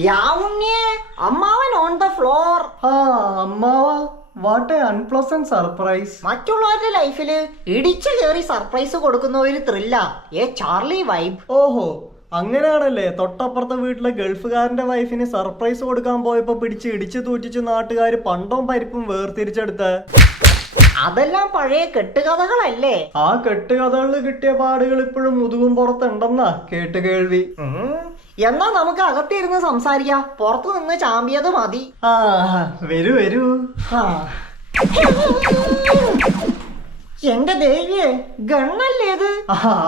യാവുണ്യേ, അമ്മാവൻ on the floor. അമ്മാവ, what A unpleasant surprise. മറ്റുള്ളവരുടെ ലൈഫില് ഇടിച്ചു കയറി സർപ്രൈസ് കൊടുക്കുന്ന ഒരു ത്രില്ല, എ ചാർലി വൈബ്. ഓഹോ, അങ്ങനെയാണല്ലേ തൊട്ടപ്പുറത്തെ വീട്ടിലെ ഗൾഫുകാരന്റെ വൈഫിന് സർപ്രൈസ് കൊടുക്കാൻ പോയപ്പോ പിടിച്ച് ഇടിച്ചു തൂറ്റിച്ച് നാട്ടുകാര് പണ്ടവും പരിപ്പും വേർതിരിച്ചെടുത്ത. അതെല്ലാം പഴയ കെട്ടുകഥകളല്ലേ? ആ കെട്ടുകഥകളിൽ കിട്ടിയ പാടുകൾ ഇപ്പോഴും മുതുകും പുറത്തുണ്ടെന്നാ കേട്ടുകേൾവി. എന്നാ നമുക്ക് അകത്തിരുന്ന് സംസാരിക്കാം, പുറത്തു നിന്ന് ചാമ്പിയത് മതി. വരൂ വരൂ. എന്റെ ദേവിയെ, ഗണ്ണല്ലേ ഇത്?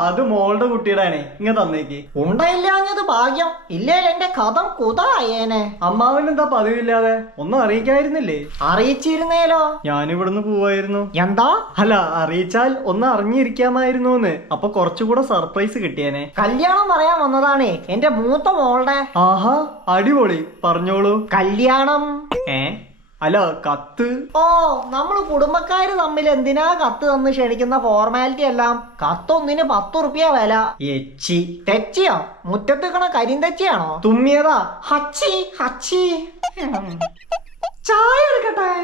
അത് മോളുടെ കുട്ടിയുടെ ഇങ്ങ തന്നേക്ക്. ഉണ്ടായില്ലാഞ്ഞത് ഭാഗ്യം, ഇല്ലേ എന്റെ കഥം കുതായേനെ. അമ്മാവൻ എന്താ പതിവില്ലാതെ ഒന്നും അറിയിക്കായിരുന്നില്ലേ? അറിയിച്ചിരുന്നേലോ, ഞാനിവിടുന്ന് പോവായിരുന്നു. എന്താ? അല്ല, അറിയിച്ചാൽ ഒന്ന് അറിഞ്ഞിരിക്കാമായിരുന്നൂന്ന്. അപ്പൊ കുറച്ചുകൂടെ സർപ്രൈസ് കിട്ടിയേനെ. കല്യാണം പറയാൻ വന്നതാണേ എന്റെ മൂത്ത മോളുടെ. ആഹാ, അടിപൊളി, പറഞ്ഞോളൂ. കല്യാണം. അല്ല, കത്ത്. ഓ, നമ്മള് കുടുംബക്കാര് തമ്മിൽ എന്തിനാ കത്ത് തന്ന് ക്ഷണിക്കുന്ന ഫോർമാലിറ്റി എല്ലാം. കത്തൊന്നിന് 10 റുപ്യ വില. എച്ചി. തെച്ചിയോ? മുറ്റത്തിക്കണ കരിന്തെച്ചിയാണോ? തുമ്മിയതാ. ഹച്ചി ഹച്ചി. ചായ എടുക്കട്ടെ?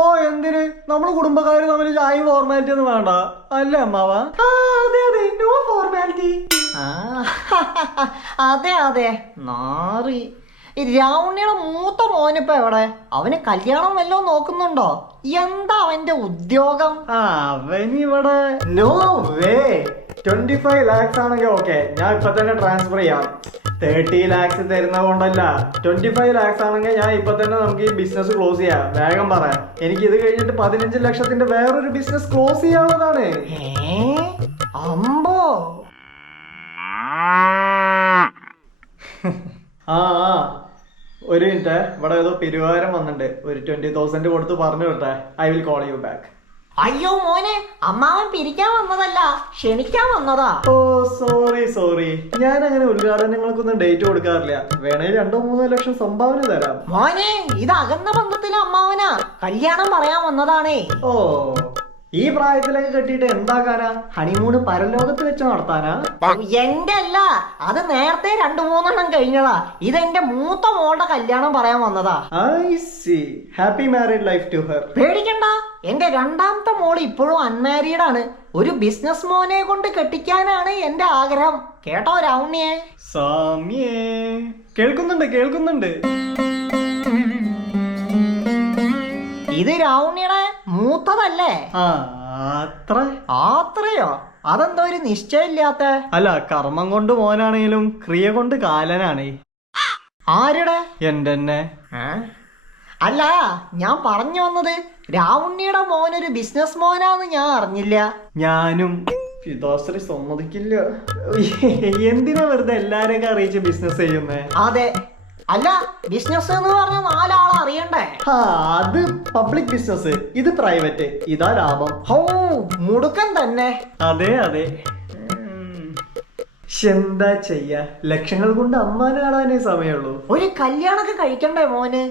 ഓ, എന്തിന്? നമ്മള് കുടുംബക്കാര് തമ്മിൽ ചായയും ഫോർമാലിറ്റി ഒന്നും വേണ്ട അല്ലേ അമ്മാവ? അതെ അതെ, നോ ഫോർമാലിറ്റി. അതെ അതെ, നാറി. രാവണിയുടെ മൂത്ത മോനിപ്പോ എവിടെ? അവന് കല്യാണം വല്ലോ നോക്കുന്നുണ്ടോ? എന്താ അവന്റെ ഉദ്യോഗം? അവനിവിടെ. No way. 25 lakhs ആണെങ്കിൽ ഓക്കെ, ഞാൻ ഇപ്പൊ തന്നെ ട്രാൻസ്ഫർ ചെയ്യാം. 30 lakhs തരുന്ന കൊണ്ടല്ല, 25 lakhs ആണെങ്കിൽ ഞാൻ ഇപ്പൊ തന്നെ നമുക്ക് ഈ ബിസിനസ് ക്ലോസ് ചെയ്യാം. വേഗം പറയാം, എനിക്ക് ഇത് കഴിഞ്ഞിട്ട് 15 ലക്ഷത്തിന്റെ വേറൊരു ബിസിനസ് ക്ലോസ് ചെയ്യാനുള്ളതാണ്. അമ്പോ. ഒരു മിനിറ്റ്, ഇവിടെ ഏതോ പിരിവാരം വന്നിട്ടുണ്ട്. ഒരു 20,000 കൊടുത്ത് പറഞ്ഞു വിട്ടെ. I will call you back. അയ്യോ മോനെ, അമ്മാവൻ പിരിക്കാൻ വന്നതല്ല, ക്ഷണിക്കാൻ വന്നതാ. Oh sorry. ഞാൻ അങ്ങനെ ഉദ്ഘാടനങ്ങൾക്കൊന്നും ഡേറ്റ് കൊടുക്കാറില്ല. വേണേ 2-3 ലക്ഷം സംഭാവന തരാം. മോനെ, ഇത് അകന്ന ബന്ധത്തിലെ അമ്മാവനാ, കല്യാണം പറയാൻ വന്നതാണേ. ഓ, ഈ പ്രായത്തിലൊക്കെ കെട്ടിയിട്ട് എന്താക്കാനാ? ഹണിമൂണ് പരലോകത്ത് വെച്ച് നടത്താനാ? എന്റെ അല്ല, അത് നേരത്തെ 2-3 കഴിഞ്ഞതാ. ഇതെന്റെ മൂത്ത മോളുടെ കല്യാണം പറയാൻ വന്നതാ. I see. Happy married life to her. പേടിക്കണ്ട, എന്റെ രണ്ടാമത്തെ മോള് ഇപ്പോഴും അൺമാരീഡ് ആണ്. ഒരു ബിസിനസ് മോനെ കൊണ്ട് കെട്ടിക്കാനാണ് എന്റെ ആഗ്രഹം. കേട്ടോ രാവണിയെ? സാമ്യേ, കേൾക്കുന്നുണ്ട്. ഇത് രാവണിയുടെ മൂത്തതല്ലേ? അത്രയോ? അതെന്തോ ഒരു നിശ്ചയില്ലാത്ത? അല്ല, കർമ്മം കൊണ്ട് മോനാണെങ്കിലും ക്രിയ കൊണ്ട് കാലനാണ്. ആരുടെ? എന്റെ. അല്ല, ഞാൻ പറഞ്ഞു വന്നത് രാവണിയുടെ മോനൊരു ബിസിനസ് മോനാന്ന് ഞാൻ അറിഞ്ഞില്ല. ഞാനും. പിതാശ്രീ സമ്മതിക്കില്ല. എന്തിനാ വെറുതെ എല്ലാരെയൊക്കെ അറിയിച്ച് ബിസിനസ് ചെയ്യുന്നേ? അതെ. അല്ല, ബിസിനസ് എന്ന് പറഞ്ഞ 4 ആളെ അറിയണ്ടേ? അത് പബ്ലിക് ബിസിനസ്, ഇത് പ്രൈവറ്റ്. ഇതാ ലാഭം. ഹോ, മുടുക്കൻ തന്നെ. അതെ. എന്താ ചെയ്യാ, ലക്ഷങ്ങൾ കൊണ്ട് അമ്മാനെ കാണാനേ സമയമുള്ളൂ. ഒരു കല്യാണമൊക്കെ കഴിക്കണ്ടേ മോന്?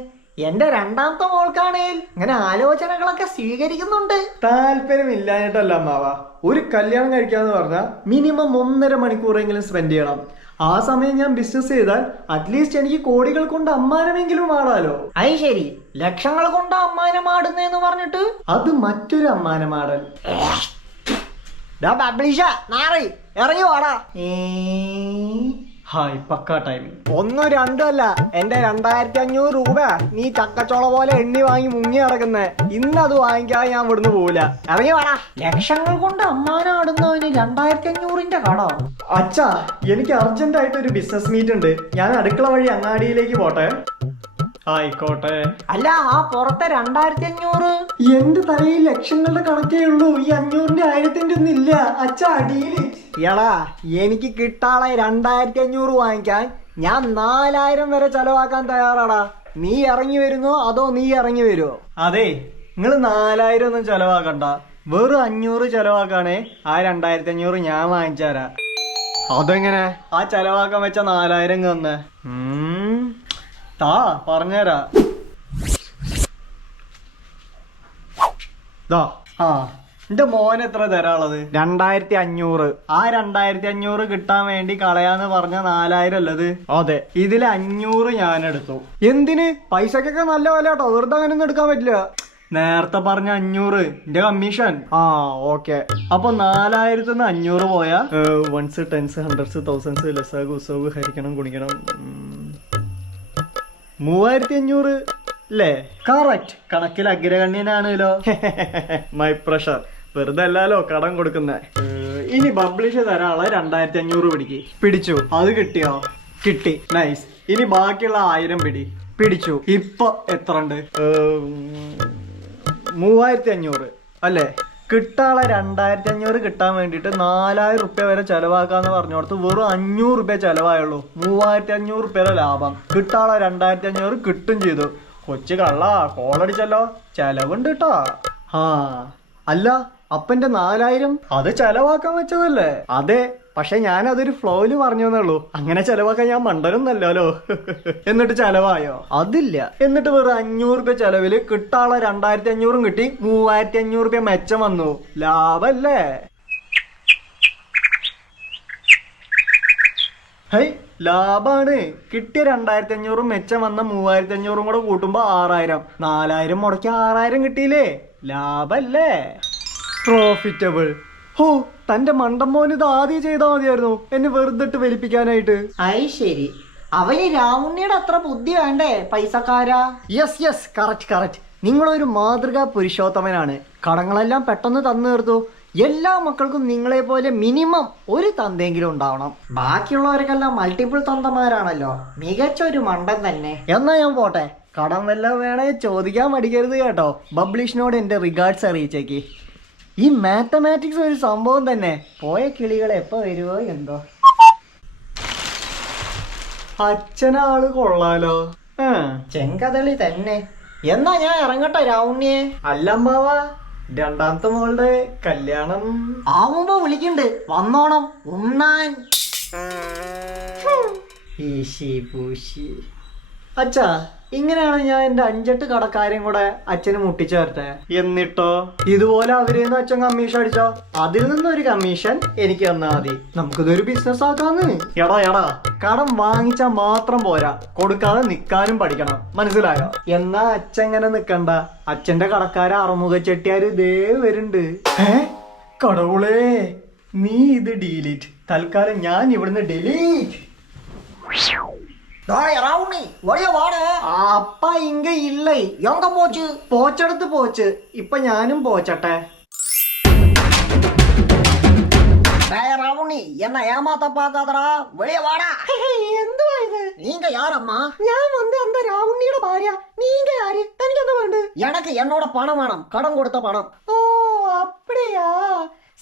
എന്റെ രണ്ടാമത്തെ മോൾക്കാണേൽ ഇങ്ങനെ ആലോചനകളൊക്കെ സ്വീകരിക്കുന്നുണ്ട്. താല്പര്യമില്ലാഞ്ഞിട്ടല്ല അമ്മാവ. ഒരു കല്യാണം കഴിക്കാന്ന് പറഞ്ഞാൽ മിനിമം 1.5 മണിക്കൂറെങ്കിലും സ്പെൻഡ് ചെയ്യണം. ആ സമയം ഞാൻ ബിസിനസ് ചെയ്താൽ അറ്റ്ലീസ്റ്റ് എനിക്ക് കോടികൾ കൊണ്ട് അമ്മാനമെങ്കിലും ആടാലോ. അത് ശരി, ലക്ഷങ്ങൾ കൊണ്ട് അമ്മാനമാടുന്നേന്ന് പറഞ്ഞിട്ട് അത് മറ്റൊരു അമ്മാനമാടൽ. ഇറങ്ങി വാടാ. ഹായ്, പക്കാ ടൈമിംഗ്. 1-2 അല്ല, എന്റെ 2500 രൂപ നീ ചക്കച്ചോള പോലെ എണ്ണി വാങ്ങി മുങ്ങി നടക്കുന്നേ. ഇന്നത് വാങ്ങിക്കാതെ ഞാൻ ഇവിടുന്ന് പോവില്ല. ഇറങ്ങി വാടാ. ലക്ഷങ്ങൾ കൊണ്ട് അമ്മാനാടുന്നവന് 2500ന്റെ കടോ? അച്ഛാ, എനിക്ക് അർജന്റ് ആയിട്ട് ഒരു ബിസിനസ് മീറ്റ് ഉണ്ട്. ഞാൻ അടുക്കള വഴി അങ്ങാടിയിലേക്ക് പോട്ടെ. ആയിക്കോട്ടെ. അല്ല, ആ പുറത്തെ 2500? എന്റെ തലയിൽ ലക്ഷങ്ങളുടെ കണക്കേ ഉള്ളൂ. ഈ 500ന്റെ 1000ന്റെ ഒന്നും ഇല്ല അച്ഛാ. അടിയില് എടാ, എനിക്ക് കിട്ടാളെ 2500 വാങ്ങിക്കാൻ ഞാൻ 4000 വരെ ചെലവാക്കാൻ തയ്യാറാടാ. നീ ഇറങ്ങി വരുന്നോ അതോ നീ ഇറങ്ങി വരുമോ? അതെ, നിങ്ങൾ 4000 ഒന്നും ചെലവാക്കണ്ട. വെറും 500 ചെലവാക്കാണേ ആ 2500 ഞാൻ വാങ്ങിച്ചാരാ. അതെങ്ങനെ? ആ ചെലവാക്കാൻ വെച്ച 4000 തന്നെ പറഞ്ഞുതരാ. എന്റെ മോൻ എത്ര തരാനുള്ളത്? 2500. ആ 2500 കിട്ടാൻ വേണ്ടി കളയാന്ന് പറഞ്ഞ 4000 അല്ലത്? അതെ, ഇതിൽ 500 ഞാൻ എടുത്തു. എന്തിന്? പൈസക്കൊക്കെ നല്ല വില കേട്ടോ, വെറുതെ അങ്ങനെ ഒന്നും എടുക്കാൻ പറ്റില്ല. നേരത്തെ പറഞ്ഞ 500 എന്റെ കമ്മീഷൻ. ആ ഓക്കെ. അപ്പൊ 4000 500 പോയാ വൺസ് ടെൻസ് ഹൺഡ്രഡ്സ് തൗസൻഡ്സ് ലസാഗ് ഉസവ് ഹരിക്കണം ഗുണിക്കണം 3500 അല്ലേ? കറക്റ്റ്. കണക്കിൽ അഗ്രഗണ്യനാണല്ലോ. My pressure. വെറുതെ അല്ലല്ലോ കടം കൊടുക്കുന്ന. ഇനി പബ്ലിഷ് തരാനുള്ള 2500 പിടിച്ചു. അത് കിട്ടിയോ? കിട്ടി. നൈസ്. ഇനി ബാക്കിയുള്ള 1000 പിടിച്ചു. ഇപ്പൊ എത്ര ഉണ്ട്? 3500 അല്ലേ? കിട്ടാളെ 2500 കിട്ടാൻ വേണ്ടിട്ട് 4000 റുപ്യ വരെ ചെലവാക്കാന്ന് പറഞ്ഞോടത്ത് വെറും 500 റുപ്യ ചെലവായുള്ളൂ. 3500 റുപ്യയുടെ ലാഭം. കിട്ടാളെ 2500 കിട്ടും ചെയ്തു. കൊച്ചു കള്ള കോളടിച്ചല്ലോ. ചെലവുണ്ട് കേട്ടോ. ആ അല്ല, അപ്പന്റെ 4000 അത് ചെലവാക്കാൻ വെച്ചതല്ലേ? അതെ, പക്ഷെ ഞാൻ അതൊരു ഫ്ലോയില് പറഞ്ഞേ. അങ്ങനെ ചെലവാക്കാൻ ഞാൻ മണ്ടനൊന്നല്ലോ. എന്നിട്ട് ചെലവായോ? അതില്ല. എന്നിട്ട് വെറും 500 റുപ്യ ചെലവില് കിട്ടാളെ 2500 കിട്ടി. 3500 റുപ്യ മെച്ചം വന്നു. ലാഭല്ലേ? ഹൈ, ലാഭാണ്. കിട്ടിയ 2500 മെച്ചം വന്ന 3500 കൂടെ കൂട്ടുമ്പോ 6000. 4000 മുടക്കി 6000 കിട്ടിയില്ലേ? ലാഭല്ലേ? പ്രോഫിറ്റബിൾ. ഹോ, തന്റെ മണ്ടമ്മോന് ഇത് ആദ്യം ചെയ്താൽ മതിയായിരുന്നു, എന്നെ വെറുതെ ഇട്ട് വലിപ്പിക്കാനായിട്ട്. അയ് ശരി, അവന് രാമുണ്ണിയുടെ അത്ര ബുദ്ധി വേണ്ടേ പൈസക്കാരാ? Yes, correct. നിങ്ങളൊരു മാതൃകാ പുരുഷോത്തമനാണ്. കടങ്ങളെല്ലാം പെട്ടെന്ന് തന്നു തീർത്തു. എല്ലാ മക്കൾക്കും നിങ്ങളെ പോലെ മിനിമം ഒരു തന്തെങ്കിലും ഉണ്ടാവണം. ബാക്കിയുള്ളവർക്കെല്ലാം മൾട്ടിപ്പിൾ തന്തമാരാണല്ലോ. മികച്ച ഒരു മണ്ടൻ തന്നെ. എന്നാ ഞാൻ പോട്ടെ. കടം വല്ലതും വേണേ ചോദിക്കാൻ മടിക്കരുത് കേട്ടോ. ബബ്ലിഷിനോട് എന്റെ റിഗാർഡ്സ് അറിയിച്ചേക്ക്. ഈ മാത്തമാറ്റിക്സ് ഒരു സംഭവം തന്നെ. പോയ കിളികൾ എപ്പോ വരുവോ എന്തോ. അച്ഛനാള് കൊള്ളാലോ. ചെങ്കതളി തന്നെ. എന്നാ ഞാൻ ഇറങ്ങട്ടെ രാവുണ്ണിയെ. അല്ലമ്മാവ, രണ്ടാമത്തെ മോളുടെ കല്യാണം ആവുമ്പോ വിളിക്കണ്ട്, വന്നോണം ഉണ്ണാൻ. ഈശി പൂശി. അച്ഛാ, ഇങ്ങനെയാണ് ഞാൻ എന്റെ 5-8 കടക്കാരെയും കൂടെ അച്ഛന് മുട്ടിച്ചേർത്തെ. എന്നിട്ടോ ഇതുപോലെ അവരിൽ അച്ഛൻ കമ്മീഷൻ അടിച്ചോ, അതിൽ നിന്നൊരു കമ്മീഷൻ എനിക്ക് തന്നാ മതി. നമുക്കിതൊരു ബിസിനസ് ആക്കാന്ന്. എടാ, കടം വാങ്ങിച്ചാ മാത്രം പോരാ, കൊടുക്കാതെ നിക്കാനും പഠിക്കണം. മനസ്സിലായോ? എന്നാ അച്ഛൻ ഇങ്ങനെ നിക്കണ്ട. അച്ഛന്റെ കടക്കാര അറുമുഖ ചെട്ടിയാര് ദേ വരുന്നുണ്ട്. കടവുളേ, നീ ഇത് ഡിലീറ്റ്. തൽക്കാലം ഞാൻ ഇവിടുന്ന് ഡിലീറ്റ്. അപ്പ ഇങ്ക ഇല്ലേ? പോച്ചെടുത്ത് പോച്ച്. ഇപ്പൊ ഞാനും പോച്ചട്ടെ. என்ன ஏமாத்த பாக்காதடா, வெளியே வாடா. എന്തുവാ ഇത്? நீங்க யாரம்மா? ഞാൻ വന്ന് அந்த രാവുണ്ണിയുടെ ഭാര്യ. நீங்க யாரு? തനിക്ക് എന്താ വേണ്ട? எனக்கு என்னோட பணம் வேணும், கடன் கொடுத்த பணம். ஓ அப்படியா?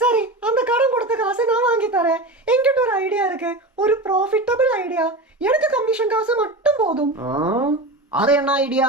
சரி, அந்த கடன் கொடுத்த காசை நான் வாங்கி தரேன். என்கிட்ட ஒரு ஐடியா இருக்கு, ஒரு ப்ராஃபிட்டபிள் ஐடியா. எனக்கு கமிஷன் காசு மட்டும் போதும். அது என்ன ஐடியா?